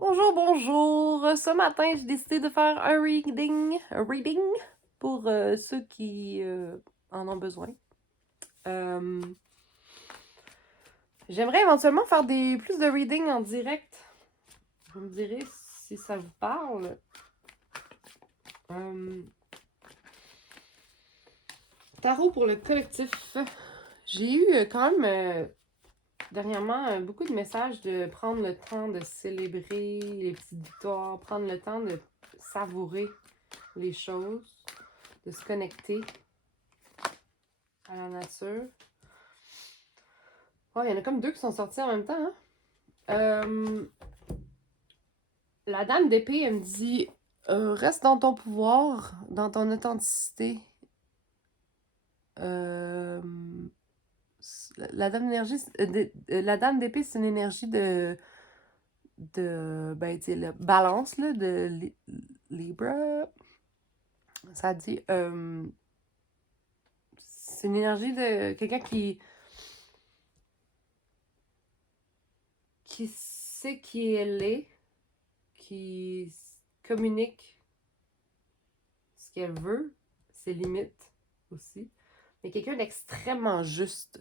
Bonjour, bonjour. Ce matin, j'ai décidé de faire un reading pour ceux qui en ont besoin. J'aimerais éventuellement faire plus de reading en direct. Vous me direz si ça vous parle. Tarot pour le collectif. J'ai eu quand même dernièrement beaucoup de messages de prendre le temps de célébrer les petites victoires, prendre le temps de savourer les choses, de se connecter à la nature. Oh, il y en a comme deux qui sont sortis en même temps. Hein? La dame d'épée, elle me dit reste dans ton pouvoir, dans ton authenticité. La dame d'énergie, la dame d'épée, c'est une énergie de ben, tu sais, la balance, là, de Libra. Ça dit, c'est une énergie de quelqu'un qui sait qui elle est, qui communique ce qu'elle veut, ses limites aussi, mais quelqu'un d'extrêmement juste.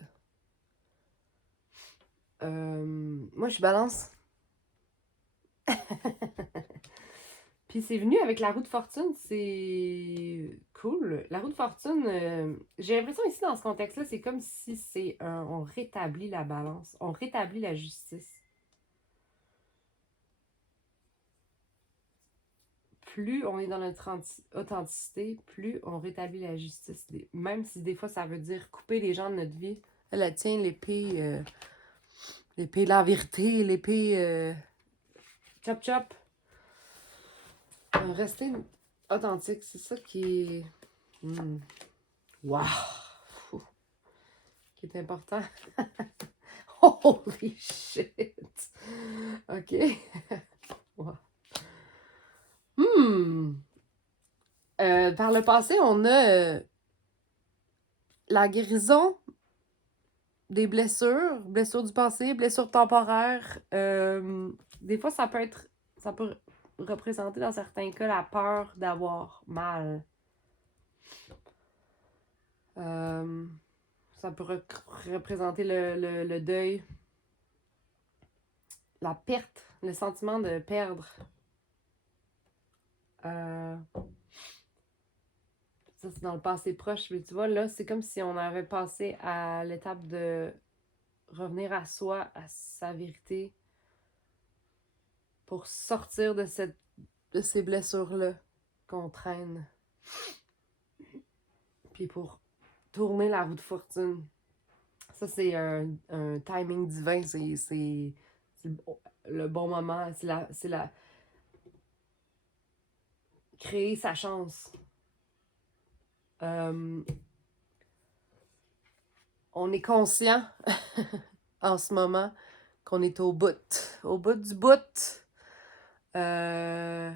Moi, je suis balance. Puis c'est venu avec la roue de fortune, c'est cool. La roue de fortune, j'ai l'impression ici dans ce contexte-là, c'est comme si on rétablit la balance, on rétablit la justice. Plus on est dans notre authenticité, plus on rétablit la justice. Même si des fois ça veut dire couper les gens de notre vie. Elle tient l'épée de la vérité, l'épée chop chop. Rester authentique, c'est ça qui est. Wow! Qui est important. Holy shit! OK. Wow. Par le passé, on a la guérison des blessures du passé, blessures temporaires. Des fois, ça peut représenter dans certains cas la peur d'avoir mal. Ça peut représenter le deuil, la perte, le sentiment de perdre. Ça, c'est dans le passé proche, mais tu vois, là, c'est comme si on avait passé à l'étape de revenir à soi, à sa vérité, pour sortir de ces blessures-là qu'on traîne. Puis pour tourner la roue de fortune. Ça, c'est un timing divin. C'est le bon moment. C'est la créer sa chance. On est conscient en ce moment qu'on est au bout du bout. Il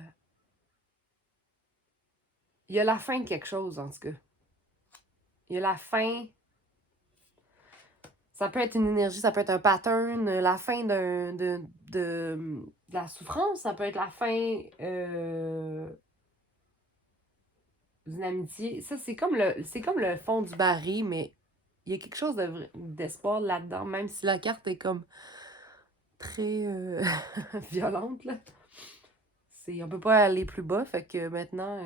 y a la fin de quelque chose, en tout cas. Il y a la fin. Ça peut être une énergie, ça peut être un pattern, la fin de la souffrance, ça peut être la fin d'une amitié. Ça, c'est comme le fond du baril, mais il y a quelque chose d'espoir là-dedans, même si la carte est comme très violente, là. On peut pas aller plus bas, fait que maintenant,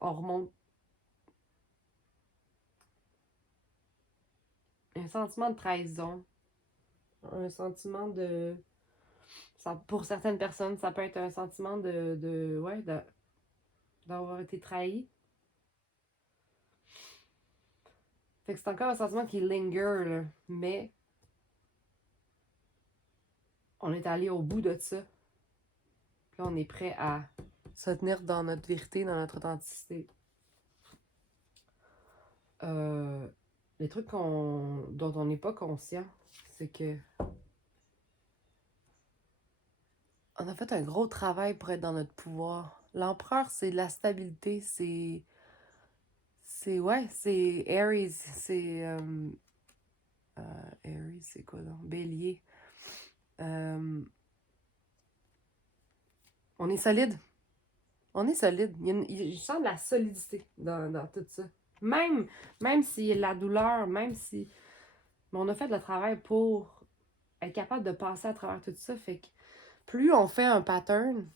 on remonte. Un sentiment de trahison, un sentiment de... pour certaines personnes, ça peut être un sentiment d'avoir été trahi. Fait que c'est encore un sentiment qui linger, là, mais on est allé au bout de ça. Puis là, on est prêt à se tenir dans notre vérité, dans notre authenticité. Les trucs dont on n'est pas conscient, c'est que on a fait un gros travail pour être dans notre pouvoir. L'empereur, c'est de la stabilité, c'est Aries, Aries, c'est quoi donc? Bélier. On est solide. On est solide. Je sens de la solidité dans tout ça. Même s'il y a de la douleur, même si... Mais on a fait le travail pour être capable de passer à travers tout ça. Fait que plus on fait un pattern,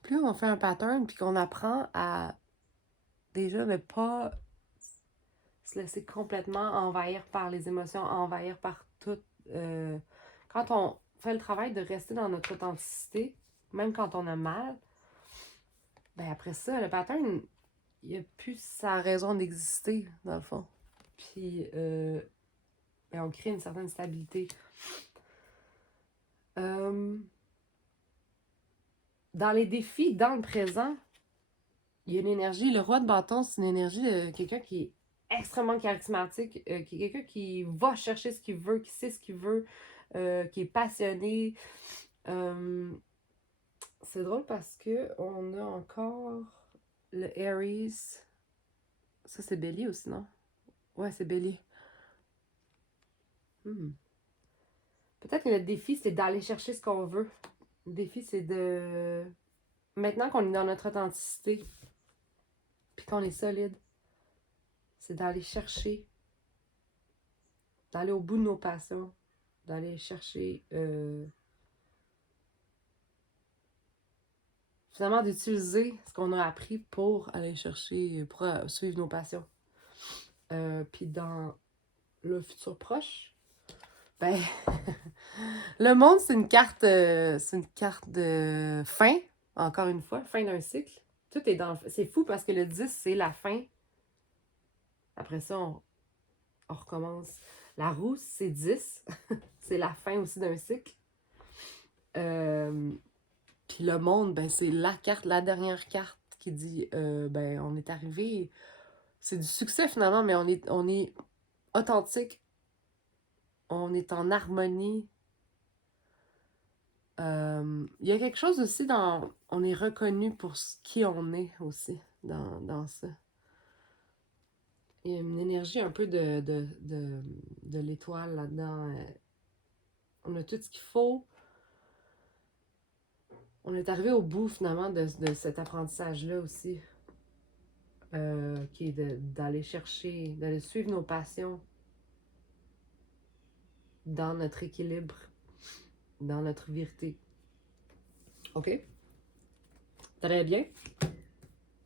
puis qu'on apprend à déjà ne pas se laisser complètement envahir par les émotions, envahir par tout. Quand on fait le travail de rester dans notre authenticité, même quand on a mal, ben après ça, le pattern, il a plus sa raison d'exister, dans le fond. Puis, ben on crée une certaine stabilité. Dans les défis, dans le présent, il y a une énergie. Le roi de bâton, c'est une énergie de quelqu'un qui est extrêmement charismatique, qui est quelqu'un qui va chercher ce qu'il veut, qui sait ce qu'il veut, qui est passionné. C'est drôle parce que on a encore le Aries. Ça, c'est Bélier aussi, non? Ouais, c'est Bélier. Peut-être que le défi, c'est d'aller chercher ce qu'on veut. Le défi, c'est de... Maintenant qu'on est dans notre authenticité, puis qu'on est solide, c'est d'aller chercher, d'aller au bout de nos passions, d'aller chercher... Finalement, d'utiliser ce qu'on a appris pour aller chercher, pour suivre nos passions. Puis dans le futur proche, ben, le monde, c'est une carte de fin, encore une fois, fin d'un cycle. Tout est dans c'est fou parce que le 10, c'est la fin. Après ça, on recommence. La roue, c'est 10. C'est la fin aussi d'un cycle. Puis le monde, ben, c'est la dernière carte qui dit, ben, on est arrivé... C'est du succès finalement, mais on est authentique. On est en harmonie. Il y a quelque chose aussi dans... On est reconnu pour qui on est aussi dans ça. Il y a une énergie un peu de l'étoile là-dedans. On a tout ce qu'il faut. On est arrivé au bout finalement de cet apprentissage-là aussi. Qui est d'aller chercher, d'aller suivre nos passions dans notre équilibre, dans notre vérité. OK? Très bien.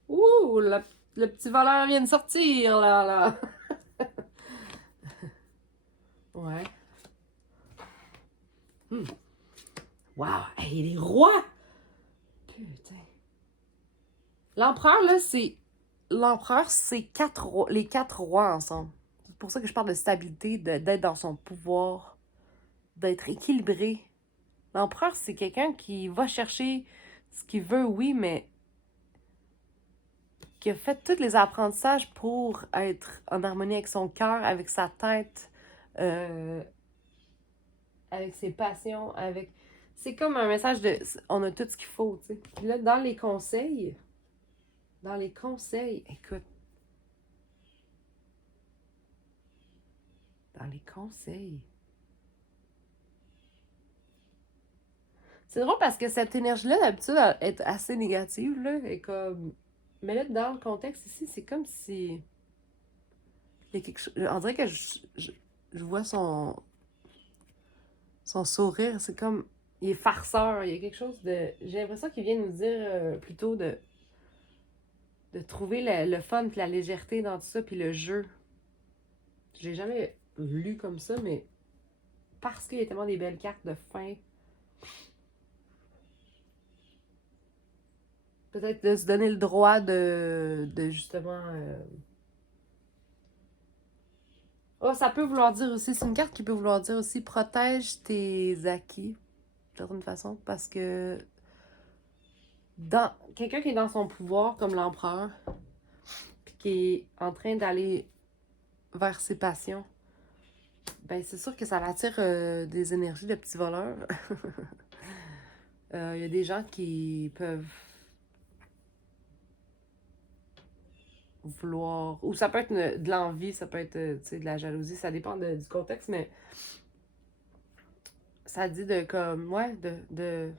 Ouh, le petit voleur vient de sortir, là. Ouais. Wow, hey, les rois! Putain. L'empereur, là, c'est... L'empereur, c'est les 4 rois ensemble. C'est pour ça que je parle de stabilité, d'être dans son pouvoir, d'être équilibré. L'empereur, c'est quelqu'un qui va chercher ce qu'il veut, oui, mais qui a fait tous les apprentissages pour être en harmonie avec son cœur, avec sa tête, avec ses passions, avec... C'est comme un message de... On a tout ce qu'il faut, tu sais. Puis là, dans les conseils, écoute, dans les conseils... C'est drôle parce que cette énergie-là, d'habitude, est assez négative, là, et comme... Mais là, dans le contexte ici, c'est comme si... Il y a quelque chose... On dirait que je vois son sourire, c'est comme... Il est farceur, il y a quelque chose de... J'ai l'impression qu'il vient nous dire plutôt de trouver le fun puis la légèreté dans tout ça, puis le jeu. Je l'ai jamais lu comme ça, mais parce qu'il y a tellement des belles cartes de fin. Peut-être de se donner le droit de justement... Oh, ça peut vouloir dire aussi, c'est une carte qui peut vouloir dire aussi protège tes acquis, d'une certaine façon, parce que dans quelqu'un qui est dans son pouvoir, comme l'empereur, puis qui est en train d'aller vers ses passions, ben c'est sûr que ça attire des énergies de petits voleurs. Il y a des gens qui peuvent vouloir... Ou ça peut être de l'envie, ça peut être de la jalousie, ça dépend du contexte, mais ça dit de comme... Ouais, de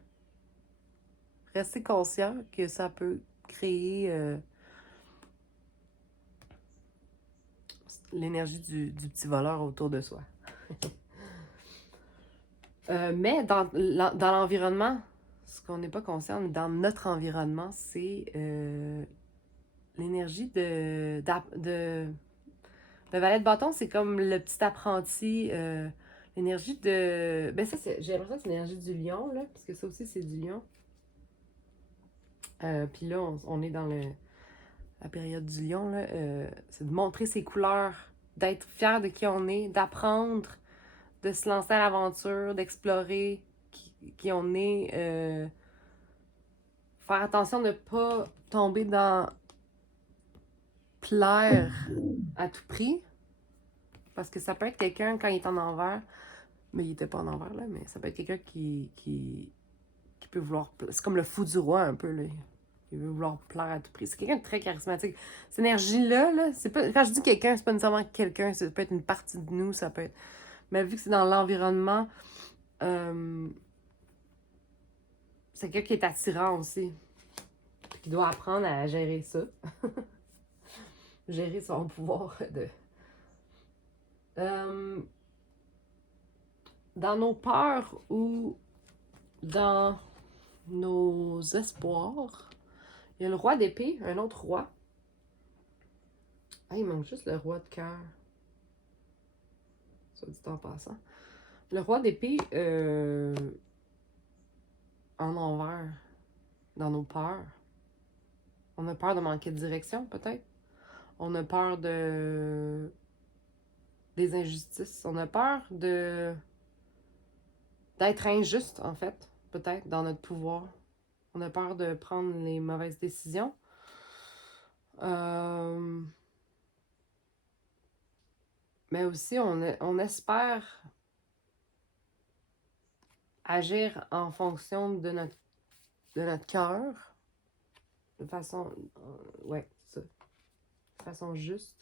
rester conscient que ça peut créer l'énergie du petit voleur autour de soi. Mais dans l'environnement, ce qu'on n'est pas conscient, dans notre environnement, c'est l'énergie le valet de bâton, c'est comme le petit apprenti. L'énergie de... Ben ça, j'ai l'impression que c'est l'énergie du lion, là, parce que ça aussi, c'est du lion. Puis là, on est dans la période du lion, là. C'est de montrer ses couleurs, d'être fier de qui on est, d'apprendre, de se lancer à l'aventure, d'explorer qui on est. Faire attention de ne pas tomber dans plaire à tout prix. Parce que ça peut être quelqu'un, quand il est en envers, mais il était pas en envers, là, mais ça peut être quelqu'un qui peut vouloir... C'est comme le fou du roi, un peu, là. Il veut vouloir plaire à tout prix. C'est quelqu'un de très charismatique. Cette énergie-là, là, c'est pas... Quand je dis quelqu'un, c'est pas nécessairement quelqu'un, ça peut être une partie de nous, ça peut être... Mais vu que c'est dans l'environnement, c'est quelqu'un qui est attirant aussi. Qui doit apprendre à gérer ça. Gérer son pouvoir de... dans nos peurs ou dans nos espoirs, il y a le roi d'épée, un autre roi. Ah, il manque juste le roi de cœur. Soit dit en passant. Le roi d'épée, en envers, dans nos peurs. On a peur de manquer de direction, peut-être. On a peur des injustices. On a peur d'être injuste, en fait, peut-être, dans notre pouvoir. On a peur de prendre les mauvaises décisions. Mais aussi, on espère agir en fonction de notre cœur, de façon, ouais, c'est ça, de façon juste.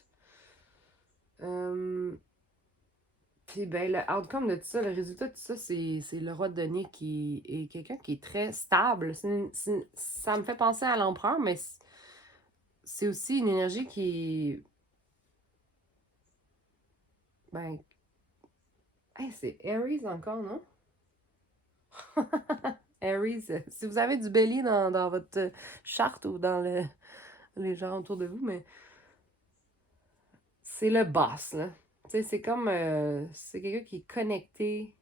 Puis ben, le outcome de tout ça, le résultat de tout ça, c'est le roi de denier qui est quelqu'un qui est très stable. Ça me fait penser à l'empereur, mais c'est aussi une énergie qui... Ben, hey, c'est Aries encore, non? Aries, si vous avez du bélier dans votre charte ou dans les gens autour de vous, mais c'est le boss, là. Tu sais, c'est comme... c'est quelqu'un qui est connecté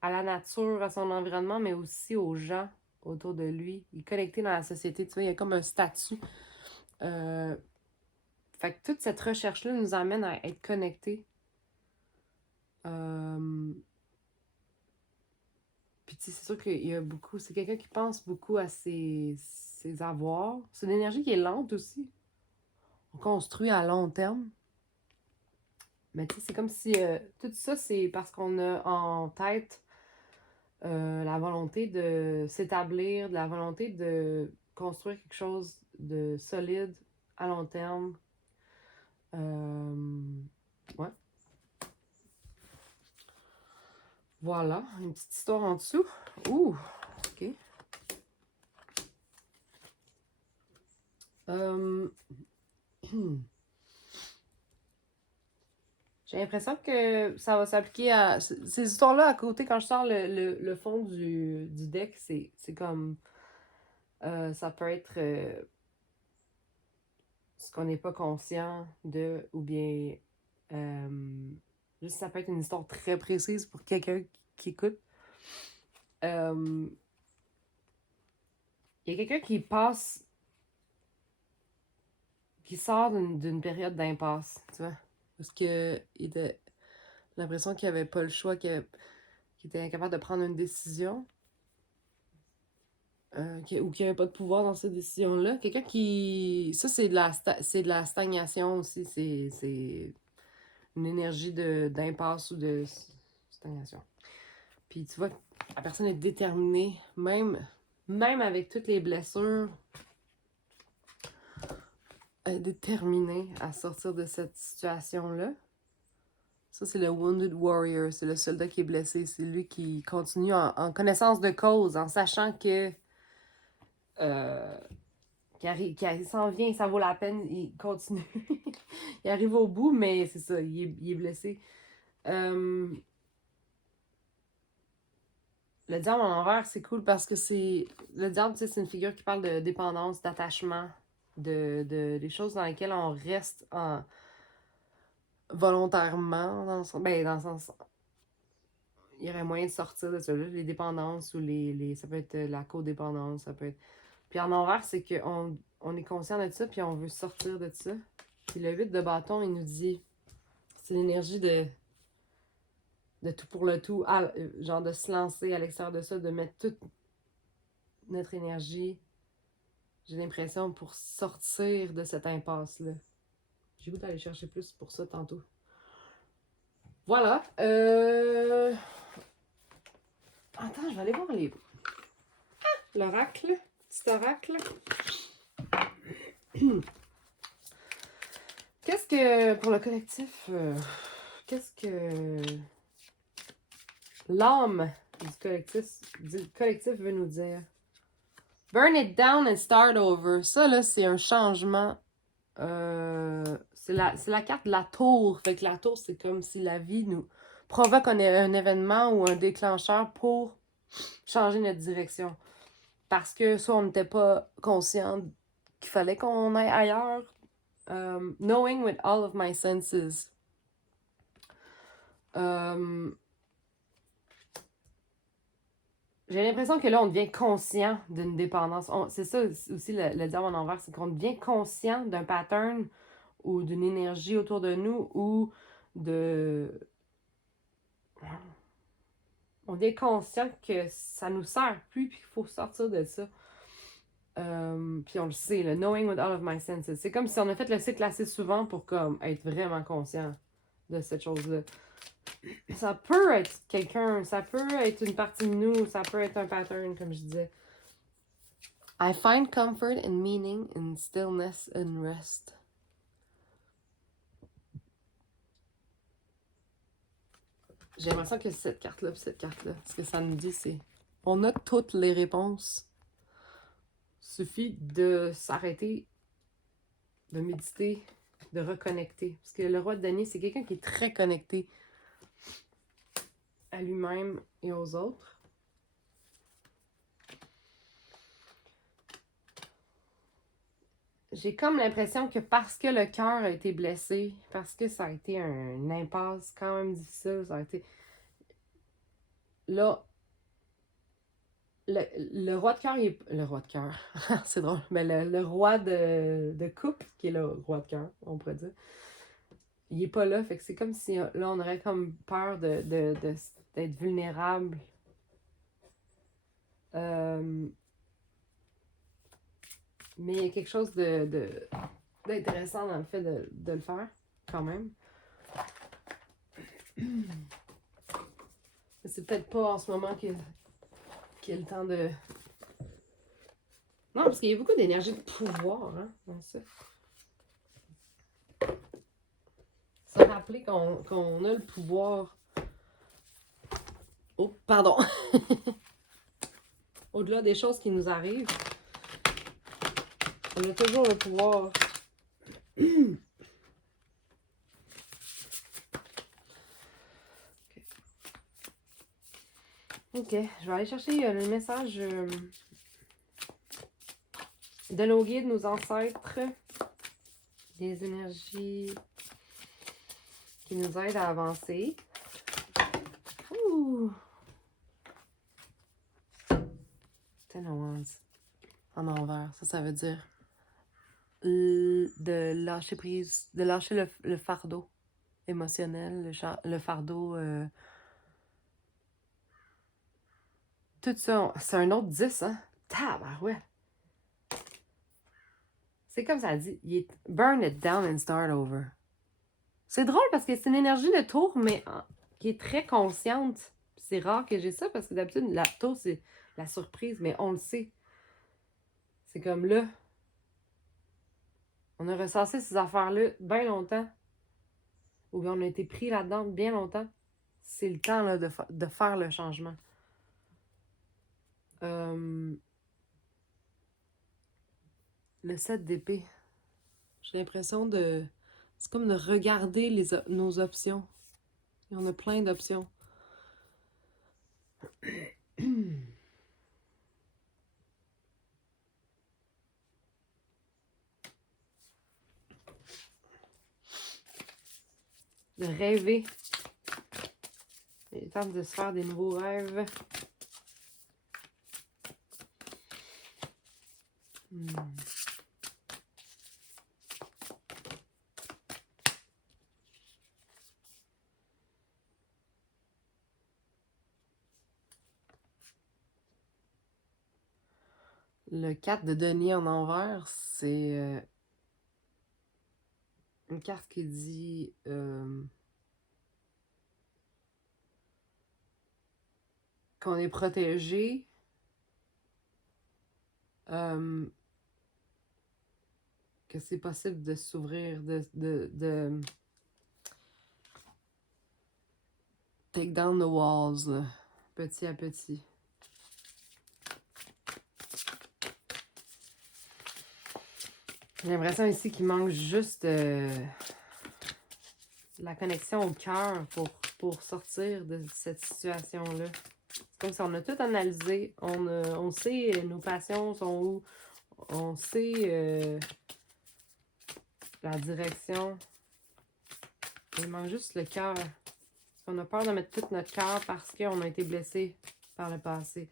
à la nature, à son environnement, mais aussi aux gens autour de lui. Il est connecté dans la société, tu vois, il y a comme un statut. Fait que toute cette recherche-là nous amène à être connectés. Puis tu sais, c'est sûr qu'il y a beaucoup... C'est quelqu'un qui pense beaucoup à ses avoirs. C'est une énergie qui est lente aussi. On construit à long terme. Mais tu sais, c'est comme si... tout ça, c'est parce qu'on a en tête la volonté de s'établir, de la volonté de construire quelque chose de solide à long terme. Ouais. Voilà, une petite histoire en dessous. Ouh, ok. J'ai l'impression que ça va s'appliquer à... Ces histoires-là, à côté, quand je sors le fond du deck, c'est comme... ça peut être ce qu'on n'est pas conscient de, ou bien... juste, ça peut être une histoire très précise pour quelqu'un qui écoute. Il y a quelqu'un qui passe... qui sort d'une période d'impasse, tu vois. Parce que il a l'impression qu'il n'avait pas le choix, qu'il était incapable de prendre une décision. Ou qu'il n'y avait pas de pouvoir dans cette décision-là. Quelqu'un qui... Ça, c'est de la stagnation aussi. C'est une énergie d'impasse ou de stagnation. Puis tu vois, la personne est déterminée, même avec toutes les blessures, elle est déterminée à sortir de cette situation-là. Ça, c'est le Wounded Warrior. C'est le soldat qui est blessé. C'est lui qui continue en connaissance de cause, en sachant que qu'il s'en vient, ça vaut la peine, il continue. Il arrive au bout, mais c'est ça, il est blessé. Le diable en envers, c'est cool parce que c'est... Le diable, tu sais, c'est une figure qui parle de dépendance, d'attachement, des choses dans lesquelles on reste volontairement, dans le sens... Ben, dans le sens... Il y aurait moyen de sortir de ça, là, les dépendances ou ça peut être la codépendance, ça peut être... Puis en envers, c'est qu'on on est conscient de ça, puis on veut sortir de ça. Puis le 8 de bâton, il nous dit... C'est l'énergie de tout pour le tout, genre de se lancer à l'extérieur de ça, de mettre toute notre énergie, j'ai l'impression, pour sortir de cette impasse-là. J'ai goût d'aller chercher plus pour ça tantôt. Voilà. Attends, je vais aller voir l'oracle. Petit oracle. Qu'est-ce que, pour le collectif, qu'est-ce que l'âme du collectif veut nous dire? Burn it down and start over. Ça, là, c'est un changement. C'est la carte de la tour. Fait que la tour, c'est comme si la vie nous provoque un événement ou un déclencheur pour changer notre direction. Parce que soit on n'était pas conscient qu'il fallait qu'on aille ailleurs. Knowing with all of my senses. J'ai l'impression que là, on devient conscient d'une dépendance. C'est ça aussi le diable en envers, c'est qu'on devient conscient d'un pattern ou d'une énergie autour de nous ou de... On devient conscient que ça nous sert plus puis qu'il faut sortir de ça. Puis on le sait, le knowing with all of my senses. C'est comme si on a fait le cycle assez souvent pour comme être vraiment conscient de cette chose-là. Ça peut être quelqu'un, ça peut être une partie de nous, ça peut être un pattern, comme je disais. I find comfort and meaning in stillness and rest. J'ai l'impression que cette carte-là, ce que ça nous dit, c'est on a toutes les réponses. Suffit de s'arrêter, de méditer, de reconnecter. Parce que le roi de denier, c'est quelqu'un qui est très connecté à lui-même et aux autres. J'ai comme l'impression que parce que le cœur a été blessé, parce que ça a été une impasse quand même difficile, ça a été... Là, le roi de cœur, le roi de cœur, c'est drôle, mais le roi de coupe, qui est le roi de cœur, on pourrait dire, il est pas là, fait que c'est comme si là, on aurait comme peur d'être vulnérable. Mais il y a quelque chose d'intéressant dans le fait de le faire, quand même. C'est peut-être pas en ce moment qu'il y a le temps de... Non, parce qu'il y a beaucoup d'énergie de pouvoir, hein, dans ça. Se rappeler qu'on a le pouvoir... Oh, pardon! Au-delà des choses qui nous arrivent, on a toujours le pouvoir. Ok, je vais aller chercher le message de nos guides, nos ancêtres, des énergies qui nous aident à avancer. Ouh! Ten of Wands en envers, ça veut dire de lâcher prise, de lâcher le fardeau émotionnel, le fardeau... tout ça, c'est un autre 10, hein? Tabarouette! C'est comme ça dit, burn it down and start over. C'est drôle parce que c'est une énergie de tour, mais qui est très consciente. C'est rare que j'ai ça parce que d'habitude, la tour, c'est la surprise, mais on le sait. C'est comme là. On a recensé ces affaires-là bien longtemps. ou bien on a été pris là-dedans bien longtemps, c'est le temps là, de faire le changement. Le 7 d'épée. J'ai l'impression de... C'est comme de regarder nos options. Il y en a plein d'options. De rêver. Il est temps de se faire des nouveaux rêves. Le 4 de denier en envers, c'est une carte qui dit qu'on est protégé, que c'est possible de s'ouvrir, de take down the walls, là, petit à petit. J'ai l'impression ici qu'il manque juste la connexion au cœur pour sortir de cette situation-là. C'est comme si on a tout analysé, on sait nos passions sont où, on sait la direction. Il manque juste le cœur. On a peur de mettre tout notre cœur parce qu'on a été blessé par le passé.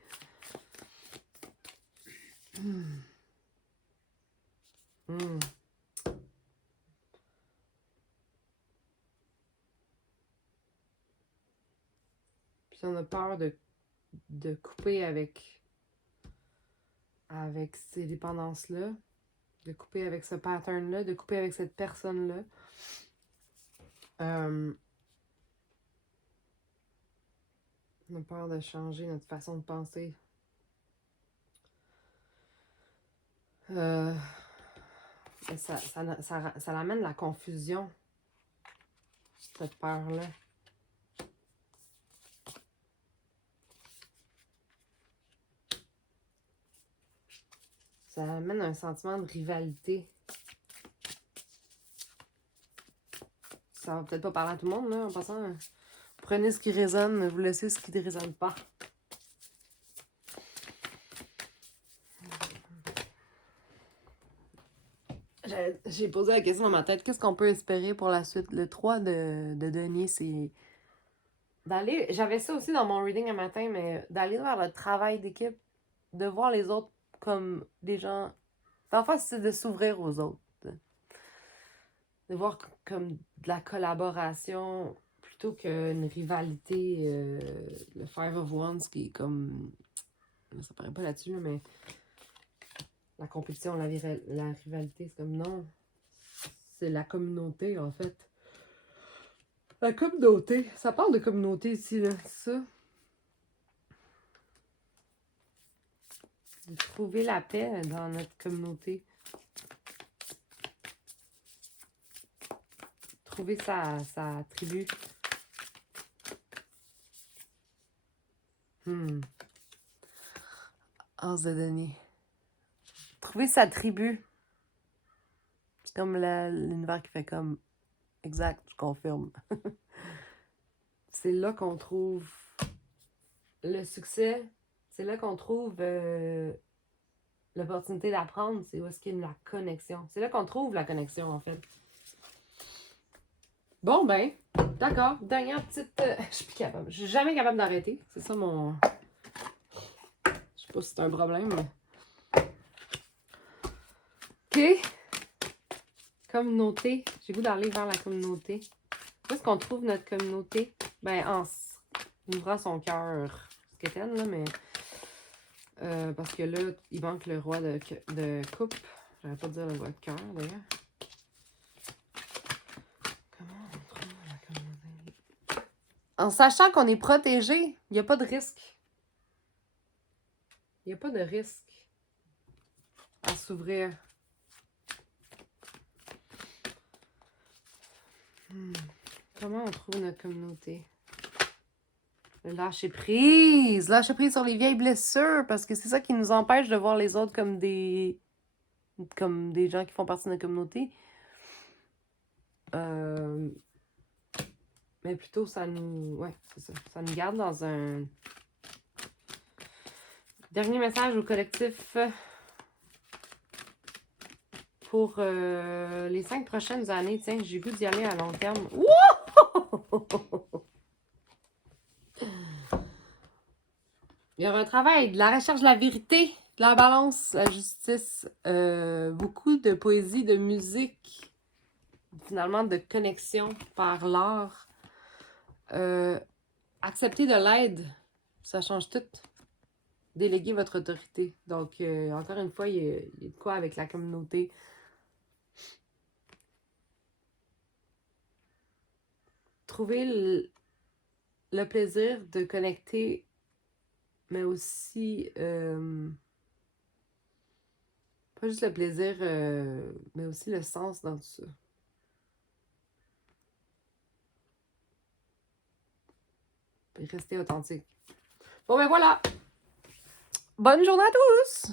Puis on a peur de couper avec ces dépendances-là, de couper avec ce pattern-là, de couper avec cette personne-là. On a peur de changer notre façon de penser. Ça amène la confusion, cette peur-là. Ça amène un sentiment de rivalité. Ça va peut-être pas parler à tout le monde, là, en passant. Prenez ce qui résonne, vous laissez ce qui ne résonne pas. J'ai posé la question dans ma tête, qu'est-ce qu'on peut espérer pour la suite? Le 3 de denier, c'est d'aller... J'avais ça aussi dans mon reading un matin, mais d'aller vers le travail d'équipe, de voir les autres comme des gens... Parfois, c'est de s'ouvrir aux autres. De voir comme de la collaboration plutôt qu'une rivalité, le Five of Wands qui est comme... Ça paraît pas là-dessus, mais la compétition, la rivalité, c'est comme non. C'est la communauté, en fait. La communauté. Ça parle de communauté ici, là. C'est ça. De trouver la paix dans notre communauté. Trouver sa tribu. As de denier. Trouver sa tribu. C'est comme l'univers qui fait comme... Exact, je confirme. C'est là qu'on trouve le succès. C'est là qu'on trouve l'opportunité d'apprendre. C'est où est-ce qu'il y a la connexion. C'est là qu'on trouve la connexion, en fait. Bon, ben, d'accord. Dernière petite... je suis plus capable. Je suis jamais capable d'arrêter. C'est ça mon... Je sais pas si c'est un problème, mais... OK. Communauté. J'ai goût d'aller vers la communauté. Où est-ce qu'on trouve notre communauté? Ben, en ouvrant son cœur. Ce qu'elle là, mais... parce que là, il manque le roi de coupe. J'aurais pas dire le roi de cœur, d'ailleurs. Comment on trouve la communauté? En sachant qu'on est protégé, il n'y a pas de risque. Il n'y a pas de risque à s'ouvrir. Comment on trouve notre communauté? Le lâcher prise! Lâcher prise sur les vieilles blessures, parce que c'est ça qui nous empêche de voir les autres comme des gens qui font partie de notre communauté. Mais plutôt, ça nous... Ouais, c'est ça. Ça nous garde dans un... Dernier message au collectif pour les 5 prochaines années. Tiens, j'ai goût d'y aller à long terme. Wouh! Il y aura un travail de la recherche de la vérité, de la balance, la justice, beaucoup de poésie, de musique, finalement de connexion par l'art. Accepter de l'aide, ça change tout. Déléguer votre autorité. Donc, encore une fois, il y a de quoi avec la communauté. Trouver le plaisir de connecter, mais aussi, pas juste le plaisir, mais aussi le sens dans tout ça. Et rester authentique. Bon, ben voilà! Bonne journée à tous!